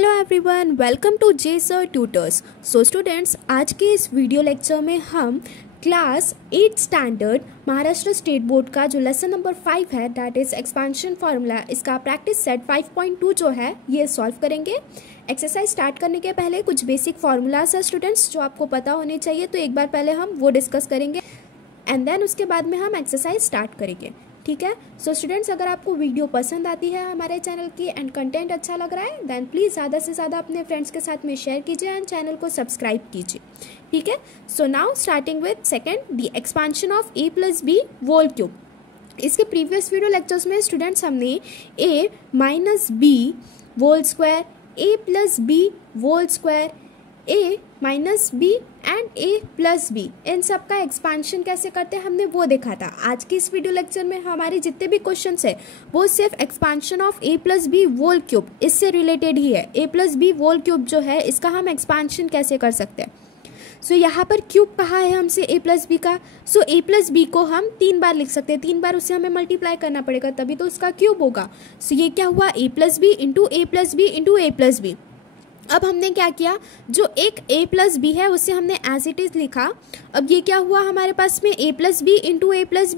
Hello everyone, welcome to J sir tutors. So students, आज के इस वीडियो लेक्चर में हम class 8 standard Maharashtra state board का जो लेसन नंबर 5 है, दैट इज एक्सपेंशन फार्मूला, इसका प्रैक्टिस सेट 5.2 जो है ये सॉल्व करेंगे। एक्सरसाइज स्टार्ट करने के पहले कुछ बेसिक फार्मूलाज है स्टूडेंट्स जो आपको पता होने चाहिए, तो एक बार पहले हम वो डिस्कस करेंगे एंड देन उसके बाद में हम एक्सरसाइज स्टार्ट करेंगे। ठीक है। सो स्टूडेंट्स, अगर आपको वीडियो पसंद आती है हमारे चैनल की एंड कंटेंट अच्छा लग रहा है, देन प्लीज़ ज़्यादा से ज़्यादा अपने फ्रेंड्स के साथ में शेयर कीजिए एंड चैनल को सब्सक्राइब कीजिए। ठीक है। So now starting with second, the expansion of a plus B whole cube. इसके प्रीवियस वीडियो लेक्चर्स में स्टूडेंट्स हमने a minus B whole square, a plus B whole square, a minus B and a plus B, इन सब का expansion कैसे करते हैं हमने वो देखा था। आज के इस वीडियो लेक्चर में हमारे जितने भी क्वेश्चंस है वो सिर्फ expansion of a plus B whole cube इससे रिलेटेड ही है। a plus B whole cube जो है इसका हम एक्सपांशन कैसे कर सकते हैं। सो यहाँ पर क्यूब कहा है हमसे a प्लस बी का। सो a प्लस बी को हम 3 बार लिख सकते हैं, 3 बार उसे हमें मल्टीप्लाई करना पड़ेगा तभी तो उसका क्यूब होगा। सो ये क्या हुआ, a plus b into a plus b into a plus b. अब हमने क्या किया, जो एक a प्लस बी है उसे हमने एज इट इज लिखा। अब ये क्या हुआ हमारे पास में, a plus b into a plus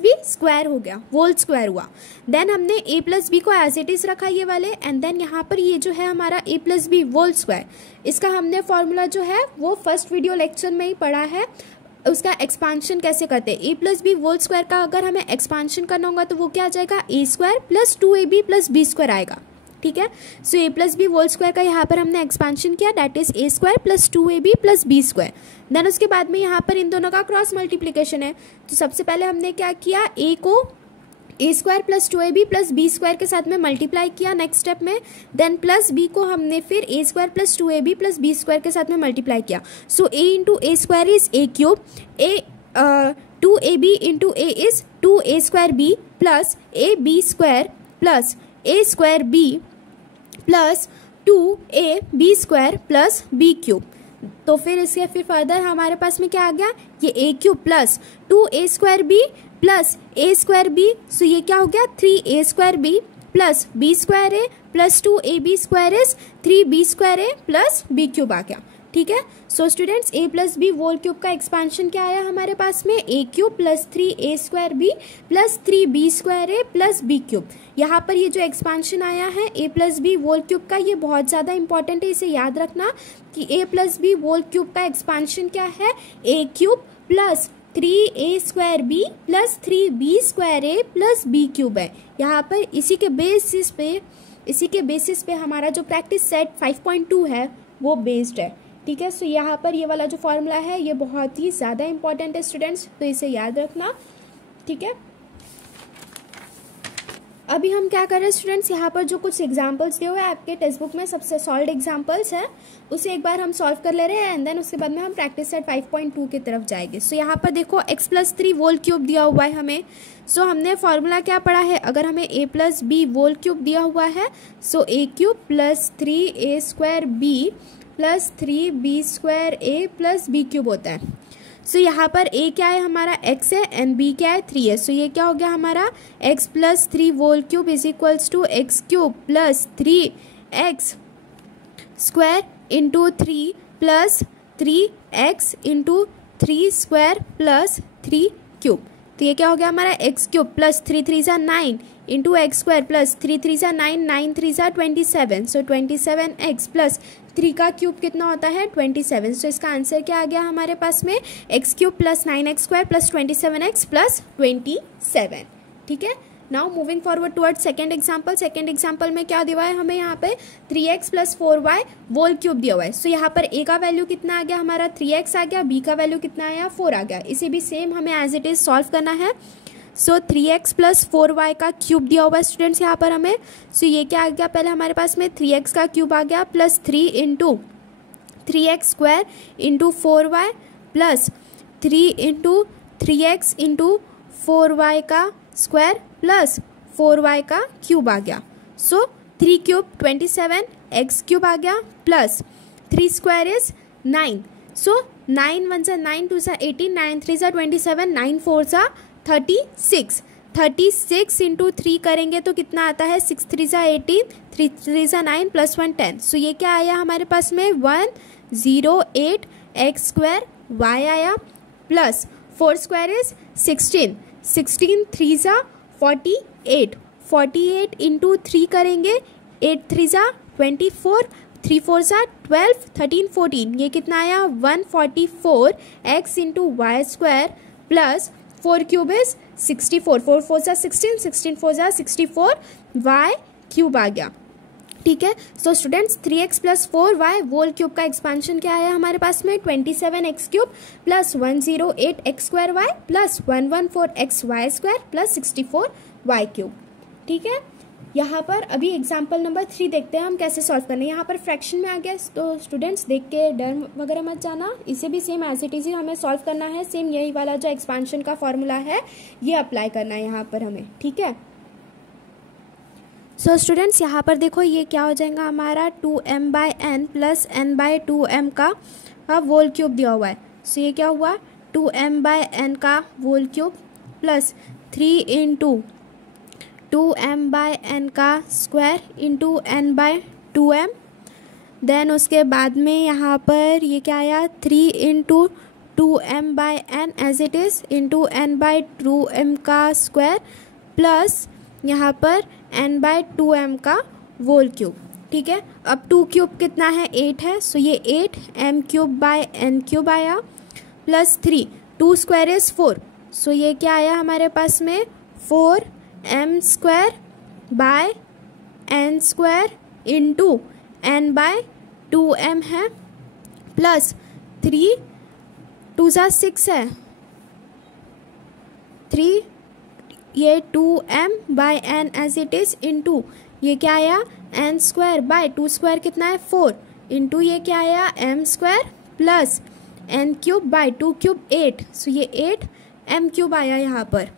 b square हो गया, होल स्क्वायर हुआ। देन हमने a प्लस बी को एज इट इज रखा ये वाले, एंड देन यहाँ पर ये जो है हमारा a plus B whole square, इसका हमने फॉर्मूला जो है वो फर्स्ट वीडियो लेक्चर में ही पढ़ा है। उसका एक्सपांशन कैसे करते हैं, a plus B whole square का अगर हमें एक्सपांशन करना होगा तो वो क्या आ जाएगा, a square plus 2ab plus b square आएगा। ठीक है। So a plus B whole square का यहाँ पर हमने एक्सपांशन किया, that is a square plus 2ab plus b square. Then उसके बाद में यहाँ पर इन दोनों का क्रॉस मल्टीप्लिकेशन है, तो सबसे पहले हमने क्या किया, a को a square plus 2ab plus b square के साथ में मल्टीप्लाई किया नेक्स्ट स्टेप में। देन प्लस b को हमने फिर a square plus 2ab plus b square के साथ में मल्टीप्लाई किया। So a into a square is a cube, 2ab into a is 2a square b plus a b square plus a square b plus 2ab square plus b cube. तो फिर इसके फिर further हमारे पास में क्या आ गया, ये a cube plus 2a square b plus a square b। So ये क्या हो गया, 3a square b plus b square a plus 2ab square is 3b square a plus b cube आ गया। ठीक है। So students, a plus B whole cube का expansion क्या आया हमारे पास में, a cube plus 3a square b plus 3b square a plus b cube. यहाँ पर ये जो एक्सपांशन आया है a plus B whole cube का, ये बहुत ज़्यादा इंपॉर्टेंट है, इसे याद रखना कि a plus B whole cube का एक्सपांशन क्या है, a cube plus 3a square b plus 3b square a plus b cube है। यहाँ पर इसी के बेसिस पे हमारा जो प्रैक्टिस सेट 5.2 है वो बेस्ड है। ठीक है। सो यहाँ पर ये वाला जो फॉर्मूला है ये बहुत ही ज़्यादा इंपॉर्टेंट है स्टूडेंट्स, तो इसे याद रखना। ठीक है। अभी हम क्या कर रहे हैं स्टूडेंट्स, यहाँ पर जो कुछ एग्जांपल्स दिए हुए हैं आपके टेक्स्ट बुक में, सबसे सॉल्व एग्जांपल्स हैं, उसे एक बार हम सॉल्व कर ले रहे हैं एंड देन उसके बाद में हम प्रैक्टिस सेट 5.2 की तरफ जाएंगे। सो यहाँ पर देखो x प्लस 3 होल क्यूब दिया हुआ है हमें। सो हमने फॉर्मूला क्या पढ़ा है, अगर हमें a plus B whole cube दिया हुआ है, so a cube plus 3a square b plus 3b square a plus b cube होता है। सो यहाँ पर a क्या है हमारा, x है, एंड b क्या है, 3 है। सो ये क्या हो गया हमारा, x plus 3 whole cube is equals to x cube plus 3x square into 3 plus 3x into 3 square plus 3 cube. तो ये क्या हो गया हमारा, x क्यूब प्लस 3 3 ज़ा 9 इंटू एक्स स्क्वायर प्लस 3 3 ज़ा 9 9 3 ज़ा 27। सो 27x प्लस 3 का क्यूब कितना होता है, 27। सो इसका आंसर क्या आ गया हमारे पास में, x cube plus 9x square plus 27x plus 27। ठीक है। Now moving forward toward second example. Second example में क्या दिया हुआ है हमें, यहाँ पे 3x plus 4y whole cube दिया हुआ है। सो यहाँ पर a का वैल्यू कितना आ गया हमारा, 3x आ गया, b का वैल्यू कितना आया, 4 आ गया। इसे भी सेम हमें एज इट इज सॉल्व करना है। सो 3x प्लस 4y का क्यूब दिया हुआ है स्टूडेंट्स यहाँ पर हमें। सो ये क्या आ गया, पहले हमारे पास में 3x का क्यूब आ गया plus 3 into 3x square into 4y plus 3 into 3x into 4y का स्क्वायर प्लस 4y का क्यूब आ गया। सो 3 क्यूब 27, x क्यूब आ गया प्लस 3 स्क्वायर इज 9। सो 9 1 ज़ा 9 2 ज़ा 18, 9 3 ज़ा 27, 9 4 ज़ा 36। 36 इंटू 3 करेंगे तो कितना आता है, 6 3 ज़ा 18, 3 3 ज़ा 9 प्लस 1 10। सो ये क्या आया हमारे पास में 108 एक्स स्क्वायर वाई आया, प्लस 4 स्क्वायर इज 16, 16 3 ज़ा 48, 48 इंटू 3 करेंगे, 8 3 ज़ा 24, 3 4 ज़ा 12, 13 14, ये कितना आया 144 x into y square plus 4 cube is 64, 4 4 ज़ा 16, 16 4 ज़ा 64 वाई क्यूब आ गया। ठीक है, so students 3x plus 4y whole cube का एक्सपांशन क्या आया हमारे पास में 27x cube plus 108 x square y plus 114 x y square plus 64 y cube. ठीक है, यहाँ पर अभी एग्जाम्पल नंबर 3 देखते हैं हम कैसे सॉल्व करना है। यहाँ पर फ्रैक्शन में आ गया, तो स्टूडेंट्स देख के डर वगैरह मत जाना, इसे भी सेम एज इट इज ही हमें सॉल्व करना है। सेम यही वाला जो एक्सपांशन का फॉर्मूला है ये अप्लाई करना है यहाँ पर हमें। ठीक है, सो स्टूडेंट्स यहाँ पर देखो ये क्या हो जाएगा हमारा 2m/n प्लस n/2m का होल क्यूब दिया हुआ है। सो ये क्या हुआ 2m/n का whole cube plus 3 into 2m/n का स्क्वायर इंटू n/2m। देन उसके बाद में यहाँ पर ये क्या आया 3 into 2m/n as it is into n/2m का स्क्वायर प्लस यहाँ पर n/2m का होल क्यूब। ठीक है, अब 2 क्यूब कितना है 8 है, सो ये 8 m³/n क्यूब आया प्लस 3, 2 स्क्वायर इज 4, सो ये क्या आया हमारे पास में 4m²/n स्क्वायर इंटू n/2m है प्लस 3 2 ज़ा 6 है, 3 ये 2m/n as it is into ये क्या आया n²/2 स्क्वायर कितना है 4 इंटू ये क्या आया m² प्लस n³/2 क्यूब 8, सो ये 8m³ आया यहाँ पर।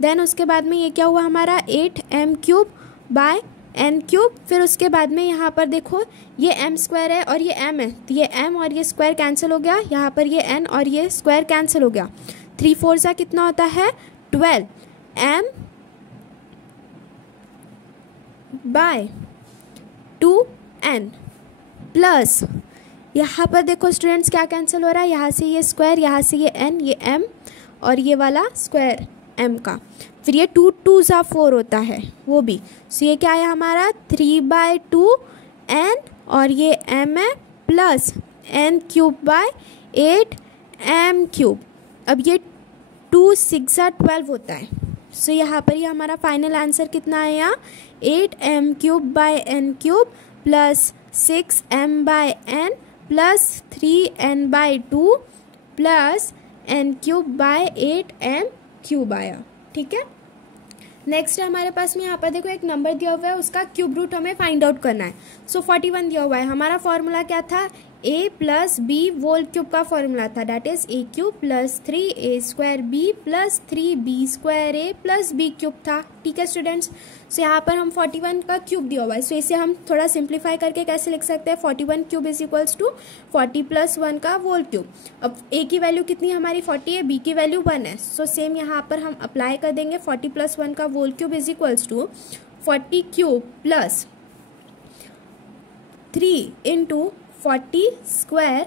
देन उसके बाद में ये क्या हुआ हमारा 8m³/n³, फिर उसके बाद में यहाँ पर देखो ये m² है और ये m है, तो ये m और ये स्क्वायर कैंसिल हो गया, यहाँ पर ये n और ये स्क्वायर कैंसिल हो गया, 3 4 सा कितना होता है 12 m/2n प्लस यहाँ पर देखो स्टूडेंट्स क्या कैंसिल हो रहा है, यहाँ से ये स्क्वायर, यहाँ से ये n, ये m और ये वाला स्क्वायर m का, फिर ये 2 2 ज़ा 4 होता है वो भी, सो ये क्या है हमारा 3/2n और ये m है प्लस n³/8 m³। अब ये 2 6 ज़ा 12 होता है, सो यहाँ पर ये हमारा फाइनल आंसर कितना आया 8m³/n³ plus 6m/n plus 3n/2 plus n³/8 m³ आया। ठीक है, नेक्स्ट है हमारे पास में यहाँ पर देखो एक नंबर दिया हुआ है, उसका क्यूब रूट हमें फाइंड आउट करना है। सो 41 दिया हुआ है, हमारा फॉर्मूला क्या था a plus b whole cube का फॉर्मूला था, that is a³ plus 3a² b plus 3b² a plus b³ था। ठीक है स्टूडेंट्स, सो यहाँ पर हम 41 का क्यूब दिया हुआ है, सो इसे हम थोड़ा सिंप्लीफाई करके कैसे लिख सकते हैं 41 cube is equals to 40 plus 1 का होल क्यूब। अब a की वैल्यू कितनी हमारी 40 है, b की वैल्यू 1 है, सो सेम यहाँ पर हम अप्लाई कर देंगे 40 प्लस 1 का whole cube is equals to 40 cube plus 3 into 40 square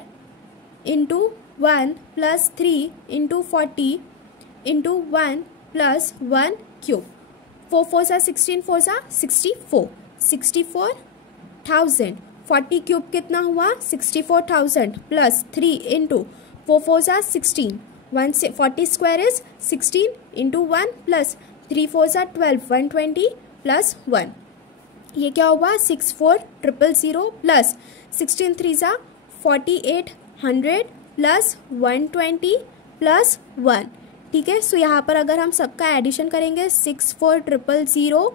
into 1 plus 3 into 40 into 1 plus 1 cube, 4 4 सा 16, 4 सा 64, 64,000, 40 क्यूब कितना हुआ 64,000 प्लस 3 इंटू 4 4 सा 16, 1 से 40 स्क्वायर इज 16 इंटू 1 प्लस 3 4 सा 12, 120 प्लस 1, ये क्या होगा 64,000 प्लस 16 3 सा 4800 प्लस 120 प्लस 1। ठीक है, सो यहाँ पर अगर हम सबका एडिशन करेंगे 64,000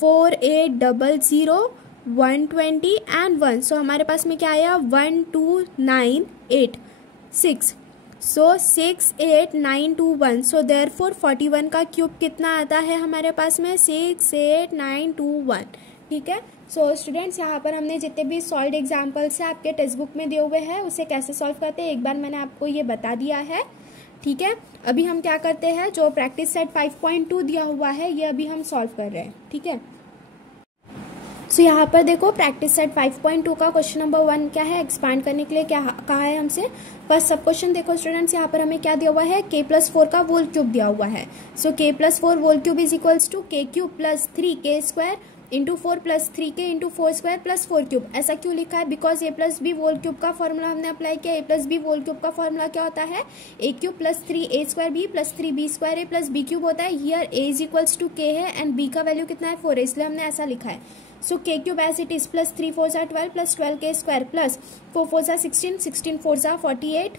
4800 120 एंड 1, सो हमारे पास में क्या आया 12986, सो 68921, सो देयरफॉर 41 का क्यूब कितना आता है हमारे पास में 68921। ठीक है, सो स्टूडेंट्स यहाँ पर हमने जितने भी सॉल्व एग्जाम्पल्स हैं आपके टेक्स्ट बुक में दिए हुए हैं उसे कैसे सॉल्व करते हैं एक बार मैंने आपको ये बता दिया है। ठीक है, अभी हम क्या करते हैं, जो प्रैक्टिस सेट 5.2 दिया हुआ है ये अभी हम सॉल्व कर रहे हैं। ठीक है, सो यहाँ पर देखो प्रैक्टिस सेट 5.2 का क्वेश्चन नंबर 1 क्या है, एक्सपांड करने के लिए क्या कहा है हमसे। फर्स्ट सब क्वेश्चन देखो स्टूडेंट्स, यहाँ पर हमें क्या दिया हुआ है, k+4 का होल क्यूब दिया हुआ है। So k+4 whole cube is equals to k³ + 3k² into 4 + 3k into 4² + 4 cube. ऐसा क्यों लिखा है, बिकॉज a+b होल क्यूब का फॉर्मूला हमने अप्लाई किया। a+b होल क्यूब का फॉर्मूला क्या होता है, a³ + 3a² b + 3b² a + b³ होता है। Here a is equals to k है एंड b का वैल्यू कितना है 4 है, इसलिए हमने ऐसा लिखा है। So k³ as it is + 3 4 12 + 12k² + 4 4 16 16 4 48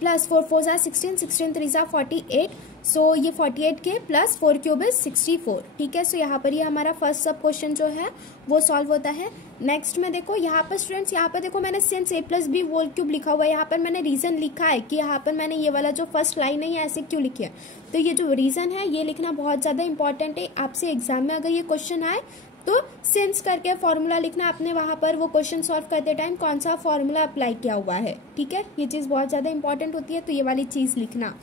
plus 4 4 16 16 3 48। सो ये 48k + 4 क्यूब इज 64। ठीक है, सो यहाँ पर ये हमारा फर्स्ट सब क्वेश्चन जो है वो सॉल्व होता है। नेक्स्ट में देखो यहाँ पर स्टूडेंट्स, यहाँ पर देखो मैंने सिंस a+b होल क्यूब लिखा हुआ है, यहाँ पर मैंने रीजन लिखा है कि यहाँ पर मैंने ये वाला जो फर्स्ट लाइन है ये ऐसे क्यों लिखी है। तो ये जो रीजन है ये लिखना बहुत ज़्यादा इंपॉर्टेंट है। आपसे एग्जाम में अगर ये क्वेश्चन आए तो सिंस करके फॉर्मूला लिखना, आपने वहां पर वो क्वेश्चन सॉल्व करते टाइम कौन सा फॉर्मूला अप्लाई किया हुआ है। ठीक है, ये चीज़ बहुत ज़्यादा इंपॉर्टेंट होती है, तो ये वाली चीज़ लिखना।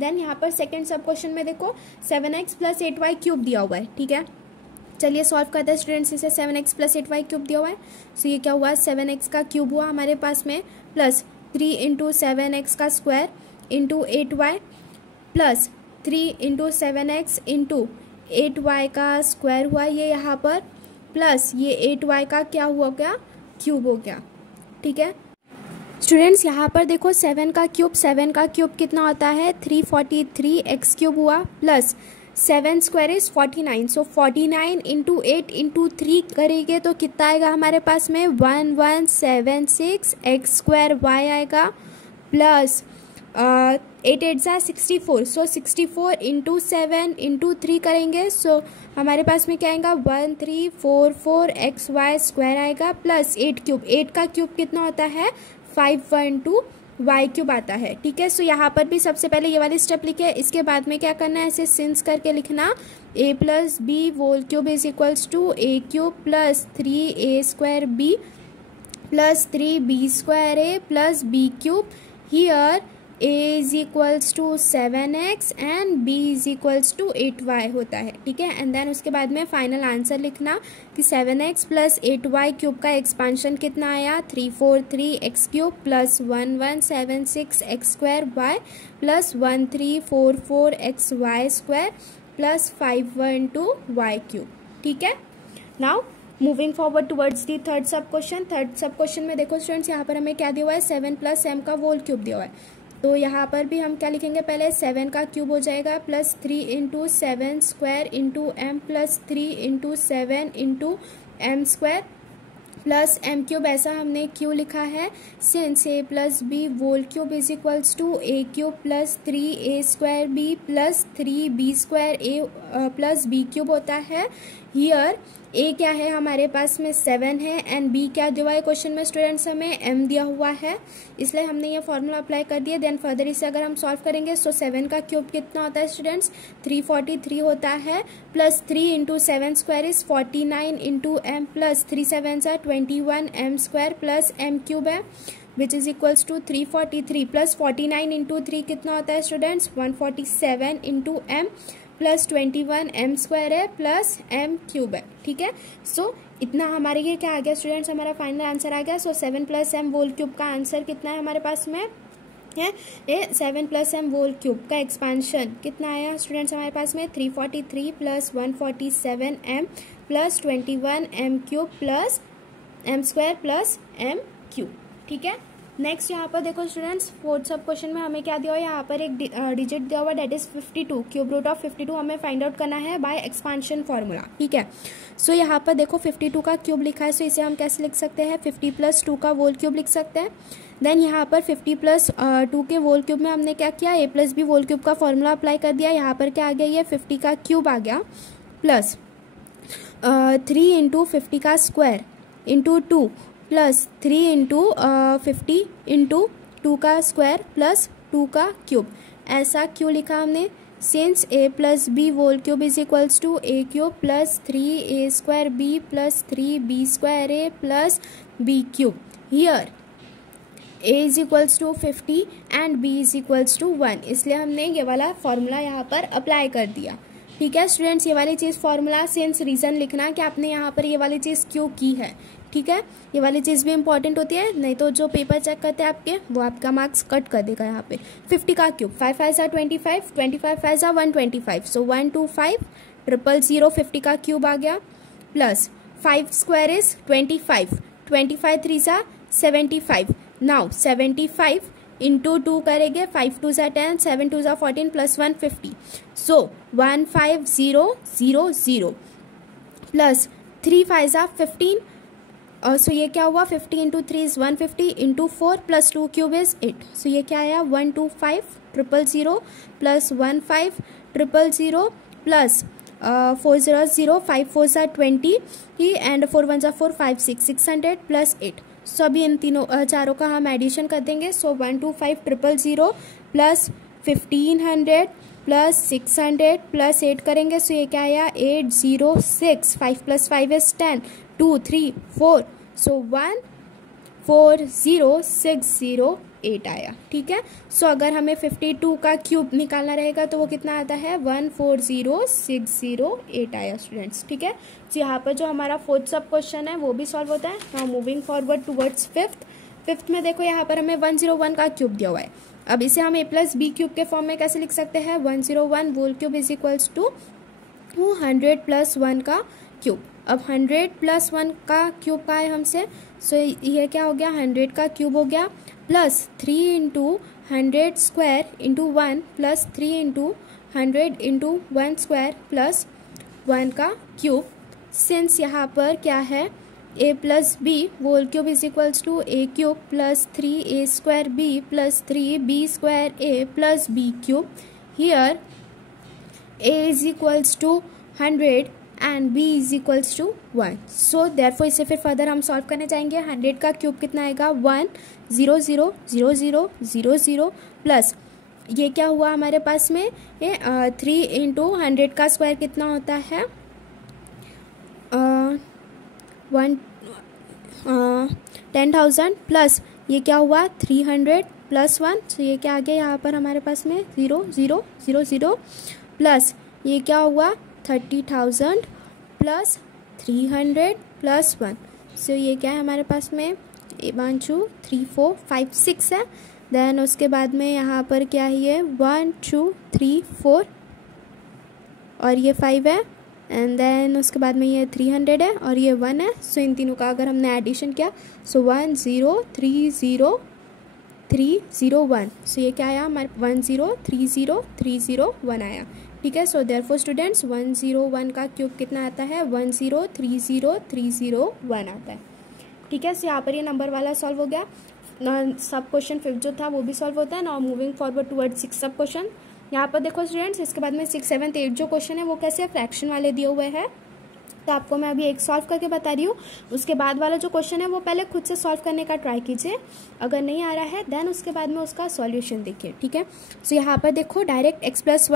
देन यहाँ पर सेकंड सब क्वेश्चन में देखो 7x + 8y³ दिया हुआ है। ठीक है, चलिए सॉल्व करते हैं स्टूडेंट्स इसे। 7x + 8y³ दिया हुआ है, सो ये क्या हुआ, 7x का क्यूब हुआ हमारे पास में, प्लस 3 × 7x का square into 8y plus 3 × 7x into 8y का स्क्वायर हुआ ये यहाँ पर, प्लस ये 8y का क्या हुआ, क्या क्यूब हो गया। ठीक है स्टूडेंट्स, यहाँ पर देखो 7 का क्यूब कितना होता है 343x³ हुआ, प्लस 7 स्क्वायर इज 49। सो 49 × 8 × 3 करेंगे तो कितना आएगा हमारे पास में 1176x² y आएगा, प्लस 8 8 = 64। सो 64 × 7 × 3 करेंगे, सो हमारे पास में क्या आएगा 1344xy² आएगा, प्लस 8 क्यूब, 8 का क्यूब कितना होता है 512y³ आता है। ठीक है, सो यहाँ पर भी सबसे पहले ये वाली स्टेप लिखे, इसके बाद में क्या करना है, ऐसे सिंस करके लिखना a+b whole cube is equals to a³ + 3a² b + 3b² a + b³ here a is equals to 7x and b is equals to 8y होता है। ठीक है, एंड देन उसके बाद में फाइनल आंसर लिखना कि 7x + 8y³ का एक्सपांशन कितना आया 343x³ + 1176x² y + 1344xy² + 512y³। ठीक है, now moving forward towards the third सब क्वेश्चन में देखो स्टूडेंट्स, यहाँ पर हमें क्या दिया हुआ है 7 + m का होल क्यूब दिया हुआ है। तो यहाँ पर भी हम क्या लिखेंगे, पहले 7 का क्यूब हो जाएगा, plus 3 × 7 square into m plus 3 × 7 into m² plus m³ ऐसा हमने क्यों लिखा है, since a+b whole cube is equals to a³ + 3a² b + 3b² a + b³ होता है। हियर a क्या है हमारे पास में 7 है एंड b क्या दिया हुआ है क्वेश्चन में स्टूडेंट्स, हमें m दिया हुआ है, इसलिए हमने ये फॉर्मूला अप्लाई कर दिया। देन फर्दर इसे अगर हम सॉल्व करेंगे तो 7 का क्यूब कितना होता है स्टूडेंट्स 343 होता है, plus 3 × 7 square is 49 into m plus 3 7 = 21 m² plus m³ है which is equals to 343 plus 49 into 3 कितना होता है students 147 into m plus 21 m² है प्लस m³ है। ठीक है, सो इतना हमारे ये क्या आ गया स्टूडेंट्स, हमारा फाइनल आंसर आ गया। सो 7 + m होल क्यूब का आंसर कितना है हमारे पास में है, ये 7 + m होल क्यूब का एक्सपांशन कितना आया स्टूडेंट्स हमारे पास में 343 plus 147 m plus 21 m³ plus m² plus m³। ठीक है, नेक्स्ट यहाँ पर देखो स्टूडेंट्स फोर्थ सब क्वेश्चन में हमें क्या दिया हुआ है, यहाँ पर एक डिजिट दिया हुआ that is 52, cube root of 52 हमें फाइंड आउट करना है बाय एक्सपांशन फॉर्मूला। ठीक है, सो यहाँ पर देखो 52 का क्यूब लिखा है, सो इसे हम कैसे लिख सकते हैं 50 + 2 का होल क्यूब लिख सकते हैं। देन यहाँ पर 50 + 2 के होल क्यूब में हमने क्या किया a+b होल क्यूब का फॉर्मूला अप्लाई कर दिया। यहाँ पर क्या आ गया, ये 50 का क्यूब आ गया प्लस 3 × 50 का स्क्वायर इंटू 2 प्लस 3 × 50 इंटू 2 का स्क्वायर प्लस 2 का क्यूब। ऐसा क्यों लिखा हमने, since a+b whole cube is equals to a³ plus 3a² b plus 3b² a plus b³। Here a is equals to 50 and b is equals to 1, इसलिए हमने ये वाला फॉर्मूला यहाँ पर अप्लाई कर दिया। ठीक है स्टूडेंट्स, ये वाली चीज़ फॉर्मूला सेंस रीज़न लिखना कि आपने यहाँ पर ये वाली चीज़ क्यों की है। ठीक है, ये वाली चीज़ भी इंपॉर्टेंट होती है, नहीं तो जो पेपर चेक करते हैं आपके वो आपका मार्क्स कट कर देगा। यहाँ पे 50 का क्यूब, 5 5 25, 25 5 125, सो 125 000 50 का क्यूब आ गया, plus 5 square is 25, 25 3 75, now 75 into 2 करेंगे, 5 2 10, 7 2 14 प्लस 150, सो 15000 प्लस 3 5 15, और सो ये क्या हुआ, 50 into 3 is 150 into 4 plus 2 cube is 8, सो ये क्या आया 125 000 प्लस 15 000 प्लस 400, 5 4 20 एंड 4 1 4 5 6 600 प्लस 8। सो अभी इन तीनों चारों का हम एडिशन कर देंगे, सो 125 000 प्लस 1500 प्लस 600 प्लस 8 करेंगे, सो ये क्या आया 806, 5 प्लस 5 इज 10, 2 3 4, सो 140608 आया। ठीक है, सो अगर हमें 52 का क्यूब निकालना रहेगा तो वो कितना आता है 140608 आया स्टूडेंट्स। ठीक है, तो यहाँ पर जो हमारा फोर्थ सब क्वेश्चन है वो भी सॉल्व होता है। Now moving forward towards fifth में देखो यहाँ पर हमें 101 का क्यूब दिया हुआ है। अब इसे हम a प्लस बी क्यूब के फॉर्म में कैसे लिख सकते हैं, 101 whole cube is equals to 100 plus 1 का क्यूब। अब 100 प्लस 1 का क्यूब का है हमसे, सो ये क्या हो गया 100 का क्यूब हो गया, plus 3 into 100 square into 1 plus 3 into 100 into 1 square plus 1 का क्यूब। सिंस यहाँ पर क्या है a plus B whole cube is equals to a cube plus 3a square b plus 3b square a plus b cube, here a is equals to 100 and b is equals to 1। So therefore इसे फिर further हम solve करने जाएंगे। 100 का cube कितना आएगा 1 0 0 0 0 0 0 plus ये क्या हुआ हमारे पास में ये 3 इंटू 100 का स्क्वायर कितना होता है 10,000 प्लस ये क्या हुआ 300 प्लस 1, तो ये क्या आ गया यहाँ पर हमारे पास में 0 0 0 0 प्लस ये क्या हुआ 30,000 प्लस 300 प्लस 1, सो ये क्या है हमारे पास में 1 2 3 4 5 6 है। देन उसके बाद में यहाँ पर क्या है ये 1 2 3 4 और ये 5 है, एंड देन उसके बाद में ये 300 है और ये 1 है। सो इन तीनों का अगर हमने एडिशन किया सो 1 0 3 0 3 0 1, सो ये क्या आया हमारे 1 0 3 0 3 0 1 आया। ठीक है, सो देयरफॉर स्टूडेंट्स 101 का क्यूब कितना आता है 1 0 3 0 3 0 1 आता है। ठीक है, सो यहाँ पर ये नंबर वाला सॉल्व हो गया। सब क्वेश्चन 5 जो था वो भी सॉल्व होता है। नाउ मूविंग फॉरवर्ड टुवर्ड 6 सब क्वेश्चन। यहाँ पर देखो स्टूडेंट्स, इसके बाद में 6 7 8 जो क्वेश्चन है वो कैसे फ्रैक्शन वाले दिए हुए हैं, तो आपको मैं अभी एक सॉल्व करके बता रही हूँ। उसके बाद वाला जो क्वेश्चन है वो पहले खुद से सॉल्व करने का ट्राई कीजिए, अगर नहीं आ रहा है देन उसके बाद में उसका सॉल्यूशन देखिए। ठीक है, सो यहाँ पर देखो direct x plus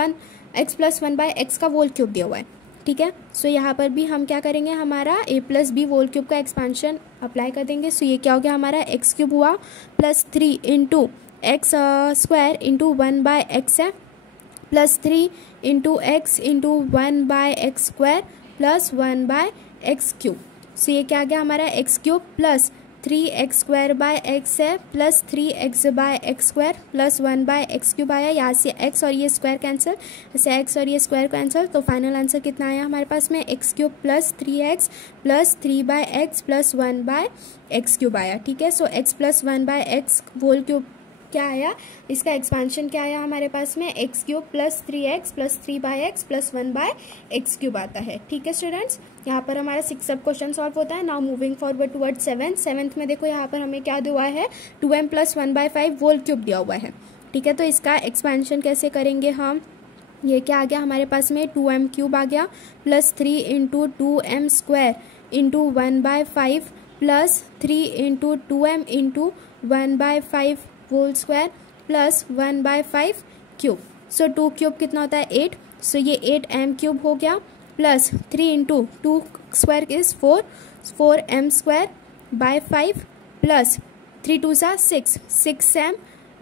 1 by x का होल क्यूब दिया हुआ है। ठीक है, सो यहाँ पर भी हम क्या करेंगे, हमारा a plus B whole cube का एक्सपांशन अप्लाई कर देंगे। सो ये क्या हो गया हमारा x क्यूब हुआ plus 3 into x square into 1 by x है, plus 3 into x into 1 by x square plus 1 by x cube. So ये क्या आ गया हमारा x cube plus 3x square by x है plus 3x by x square plus 1 by x cube आया। यहाँ से x और ये स्क्वायर कैंसिल, ऐसे x और ये स्क्वायर कैंसिल, तो फाइनल आंसर कितना आया हमारे पास में x cube plus 3x plus 3 by x plus 1 by x cube आया। ठीक है, so x plus 1 by x whole cube क्या आया, इसका एक्सपांशन क्या आया हमारे पास में x cube plus 3x plus 3 by x plus 1 by x cube आता है। ठीक है स्टूडेंट्स, यहाँ पर हमारा 6 सब क्वेश्चन सॉल्व होता है। Now moving forward toward 7th में देखो यहाँ पर हमें क्या दिया है 2m plus 1 by 5 whole cube दिया हुआ है। ठीक है, तो इसका एक्सपांशन कैसे करेंगे हम, ये क्या आ गया हमारे पास में 2m क्यूब आ गया plus 3 into 2m square into 1 by 5 plus 3 into 2m into 1 by 5 whole square plus 1 by 5 cube. So 2 cube कितना होता है 8, सो ये 8m क्यूब हो गया plus 3 into 2 square is 4m square by 5 plus 3 2 सा 6, 6m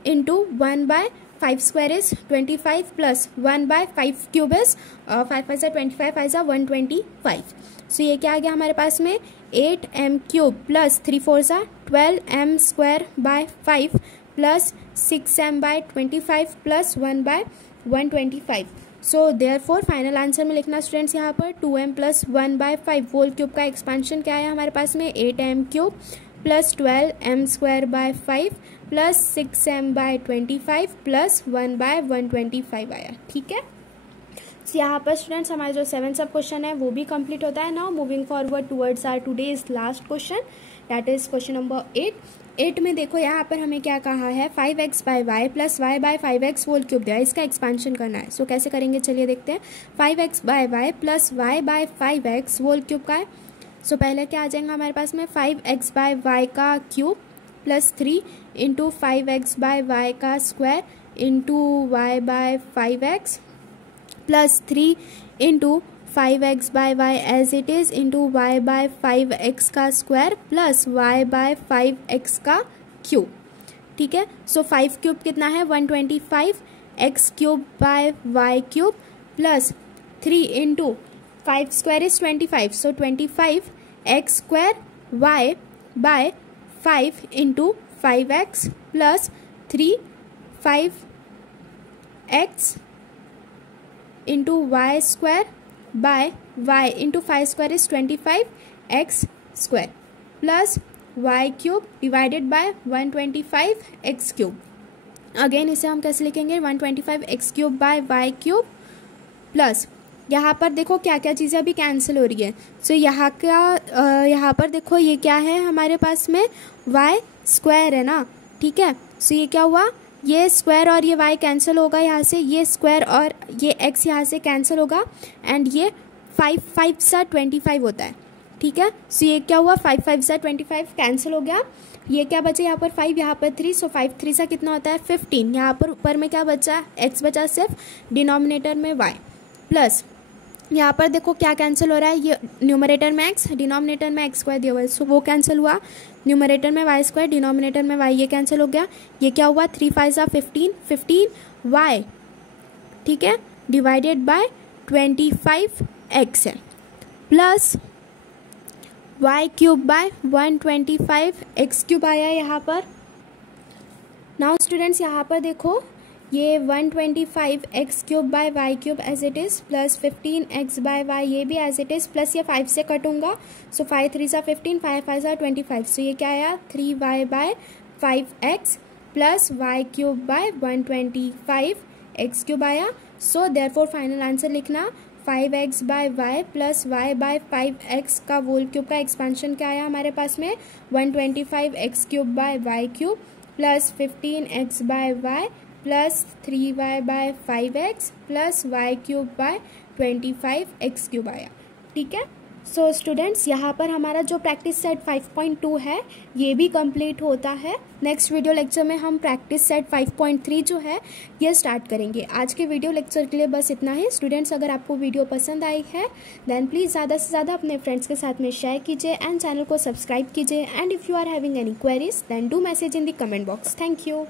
into 1/5 square is 25 plus 1/5 cube is 5 5 सा 25, 5 सा 125. सो ये क्या आ गया हमारे पास में 8m क्यूब प्लस 3 4 सा 12m square by 5 plus 6m by 25 plus 1/125. So therefore final answer में लिखना स्टूडेंट्स यहाँ पर 2m प्लस 1/5 होल क्यूब का एक्सपांशन क्या है हमारे पास में 8m cube plus 12m square by 5 plus 6m by 25 plus 1/125 आया. ठीक है, यहाँ पर स्टूडेंट्स हमारे जो 7 सब क्वेश्चन है वो भी कंप्लीट होता है. Now moving forward towards our today's last question, that is question number 8 में देखो यहाँ पर हमें क्या कहा है 5x by y plus y by 5x whole cube दिया है, इसका एक्सपेंशन करना है. सो कैसे करेंगे चलिए देखते हैं. 5x by y plus y by 5x whole cube का है. सो पहले क्या आ जाएगा हमारे पास में 5x बाय वाई का cube plus 3 into 5x by y का square into y by 5x plus 3 into 5x by y as it is into y by 5x का square plus y by 5x का cube. ठीक है, सो 5 cube कितना है 125, x cube by y cube plus 3 into 5 square is 25, so 25 x square y by 5 into 5x plus 3 5x into y square by y into 5 square is 25x square plus y cube divided by 125x cube. Again इसे हम कैसे लिखेंगे 125x cube by y cube plus यहाँ पर देखो क्या क्या चीज़ें अभी कैंसिल हो रही है. सो यहाँ पर देखो ये क्या है हमारे पास में वाई स्क्वायर है ना. ठीक है, सो ये क्या हुआ ये स्क्वायर और ये y कैंसिल होगा यहाँ से, ये स्क्वायर और ये x यहाँ से कैंसिल होगा एंड ये 5 5 सा 25 होता है. ठीक है, सो ये क्या हुआ 5 5 सा 25 कैंसिल हो गया. ये क्या बचा यहाँ पर 5, यहाँ पर 3, सो 5 3 सा कितना होता है 15. यहाँ पर ऊपर में क्या बचा x बचा सिर्फ, डिनोमिनेटर में y प्लस यहाँ पर देखो क्या कैंसिल हो रहा है, ये न्यूमरेटर में x डिनोमिनेटर में x स्क्वायर दिया हुआ है, सो वो कैंसिल हुआ. न्यूमरेटर में y स्क्वायर डिनोमिनेटर में y, ये कैंसिल हो गया. ये क्या हुआ 3 5 सा 15 15y. ठीक है, डिवाइडेड बाय 25x है plus y cube by 125x cube आया यहाँ पर. नाउ स्टूडेंट्स यहाँ पर देखो ये 125x cube by y cube as it is plus 15x by y ये भी एज इट इज़ प्लस ये 5 से कटूंगा. सो 5 3 सा 15, 5 5 सा 25. सो ये क्या आया 3y by 5x plus y cube by 125x cube आया. सो देयरफॉर फाइनल आंसर लिखना 5x by y plus y by 5x का होल क्यूब का एक्सपेंशन क्या आया हमारे पास में 125x cube by y cube plus 15x by y plus 3y by 5x plus y cube by 25x cube आया. ठीक है, सो स्टूडेंट्स यहाँ पर हमारा जो प्रैक्टिस सेट 5.2 है ये भी कंप्लीट होता है. नेक्स्ट वीडियो लेक्चर में हम प्रैक्टिस सेट 5.3 जो है ये स्टार्ट करेंगे. आज के वीडियो लेक्चर के लिए बस इतना ही. स्टूडेंट्स अगर आपको वीडियो पसंद आई है देन प्लीज़ ज़्यादा से ज़्यादा अपने फ्रेंड्स के साथ में शेयर कीजिए एंड चैनल को सब्सक्राइब कीजिए. And if you are having any queries then do message in the comment box. Thank you.